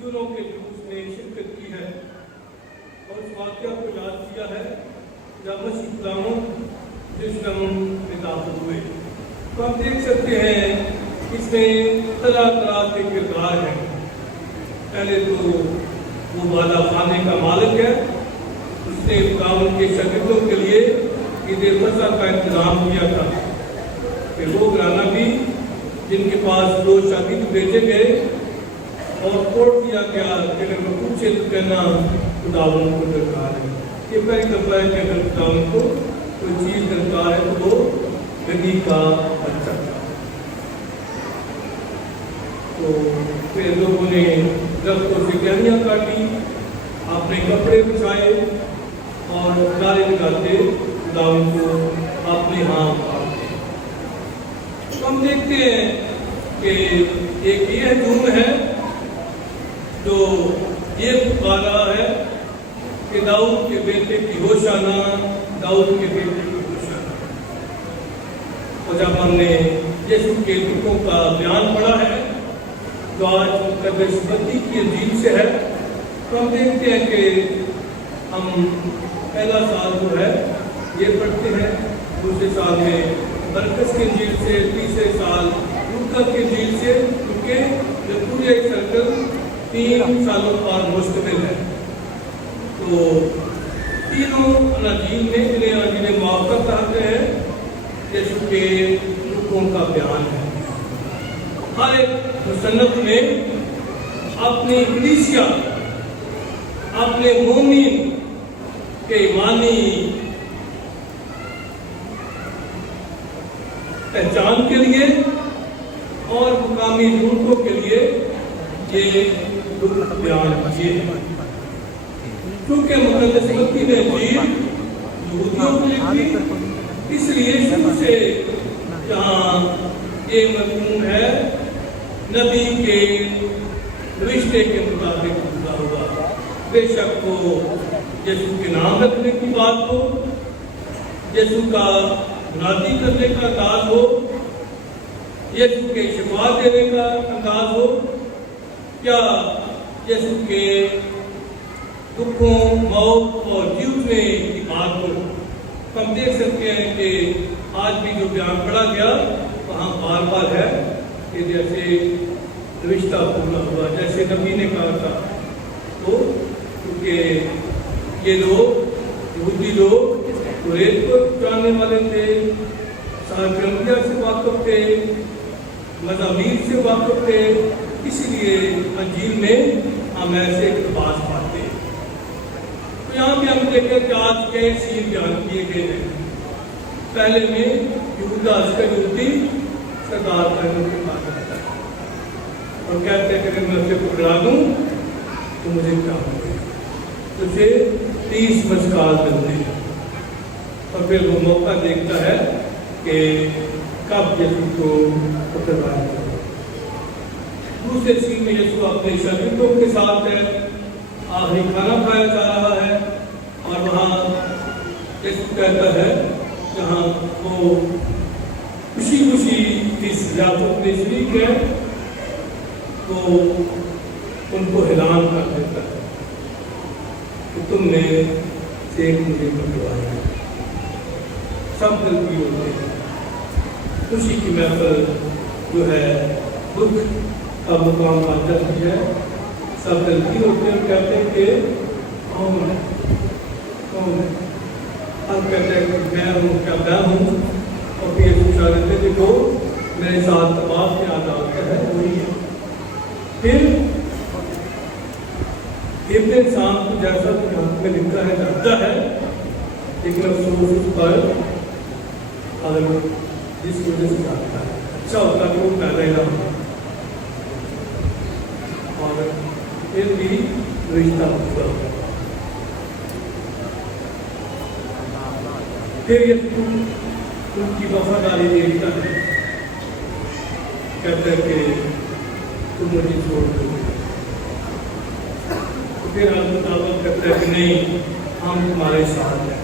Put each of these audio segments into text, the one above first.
مسجدوں کے جلوس میں شرکت کی ہے اور اس واقعہ کو یاد کیا ہے جب مسیح غلام جرائم میں داخل ہوئے. تو آپ دیکھ سکتے ہیں اس میں طرح طرح کے کردار ہیں. پہلے تو وہ بالا خانے کا مالک ہے، اس نے غلام کے شاگردوں کے لیے عید فطر کا انتظام کیا تھا. پھر وہ گھرانہ بھی جن کے پاس 2 شاگرد بھیجے گئے اور کوٹ کیا گیا کہ اگر میں پوچھے تو کہنا خداوند کو درکار ہے. یہ پہلی دفعہ ہے کہ اگر خداوند کو کوئی چیز درکار ہے تو وہ گدی کا بچہ تھا. تو پھر لوگوں نے درختوں سے ٹہنیاں کاٹی، اپنے کپڑے بچھائے اور نعرے لگاتے خداوند کو اپنے ہاں پکارتے. تو ہم دیکھتے ہیں کہ ایک یہ ہجوم ہے جو یہ پکار رہا ہے کہ داؤد کے بیٹے کی ہوشانہ، داؤد کے بیٹے کی ہوشانہ. اور جب ہم نے یسوع کے دکھوں کا بیان پڑھا ہے جو آج مقدس متی کی انجیل سے ہے، تو ہم دیکھتے ہیں کہ ہم پہلا سال جو ہے یہ پڑھتے ہیں، دوسرے سال میں مرکز کی انجیل سے، تیسرے سال لوکا کی انجیل سے، کیونکہ یہ پورے سرکل 3 سالوں پر مشتمل ہے. تو تینوں اناجیل میں جنہیں موافقت کہتے ہیں یسوع کے دکھوں کا بیان ہے. ہر ایک مصنف میں اپنی کلیسیا، اپنے مومن کے ایمانی پہچان کے لیے اور مقامی ضرورتوں کے لیے یہ دکھ بیان کیے ہیں. کیونکہ مقدس متی نے انجیل یہودیوں کو لکھی، اس لیے شروع سے جہاں یہ مضمون ہے نبی کے رشتے کے مطابق پورا ہوگا. بے شک وہ یسوع کے نام رکھنے کی بات ہو، یسوع کا منادی کرنے کا انداز ہو، یسوع کے شفا دینے کا انداز ہو، یا یسوع کے دکھوں، موت اور جیتنے کی بات ہو. ہم دیکھ سکتے ہیں کہ آج بھی جو بیان پڑھا گیا وہاں بار بار ہے کہ جیسے رشتہ پورا ہوا، جیسے نبی نے کہا تھا. تو کیونکہ یہ لوگ یہودی لوگ قریش کو جاننے والے تھے، صحابہ انبیاء سے واقف تھے، مزامیر سے واقف تھے، اس لیے انجیل میں ہم ایسے اقتباس پاتے ہیں. تو یہاں بھی ہم دیکھیں کہ آج کے سین بیان کیے گئے ہیں. پہلے میں یہودا اسکریوتی سردار پہلو کے پاس آتا ہے اور کہتے ہیں کہ اگر میں اسے پکڑا دوں تو مجھے کیا ہوگا، تجھے 30 مشکال ملتے ہیں. اور پھر وہ موقع دیکھتا ہے کہ کب یسوع کو پکڑوایا جائے. دوسرے سین میں یسوع اپنے شاگردوں کے ساتھ ہے، آخری کھانا کھایا جا رہا ہے اور وہاں یسوع کہتا ہے جہاں وہ خوشی خوشی اس ضیافت میں شریک ہے تو ان کو اعلان کر دیتا ہے کہ تم نے ایک مجھے پکڑوایا. سب دل کی ہوتے ہیں، خوشی کی محفل جو ہے دکھ کا مقام بن جاتی ہے. سب دل کی ہوتے ہیں، کہتے ہیں کہ کون ہے، کون ہے. ہم کہتے ہیں کہ میں ہوں، کیا میں ہوں. اور پھر یہ پوچھا دیتے کہ جو میرے ساتھ تباہ کے آزاد ہے وہی ہے. پھر ابن انسان کو جیسا کہ حق میں لکھا ہے ڈرتا ہے، لیکن افسوس اس پر اگر جس وجہ سے جاتا ہے. اچھا ہوتا کہ وہ پیدا ہی نہ ہو اور پھر بھی رشتہ پورا ہو. پھر یہ ان کی وفاداری دیکھتا ہے، کہتا ہے کہ تم مجھے چھوڑ دو. پھر ہم مطابق کرتا ہے کہ نہیں، ہم تمہارے ساتھ ہیں،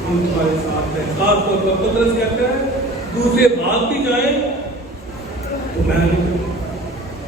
ہم تمہارے ساتھ ہیں. خاص طور پر پترس کہتا ہے دوسرے بھاگ بھی جائیں تو میں نہیں کروں،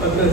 7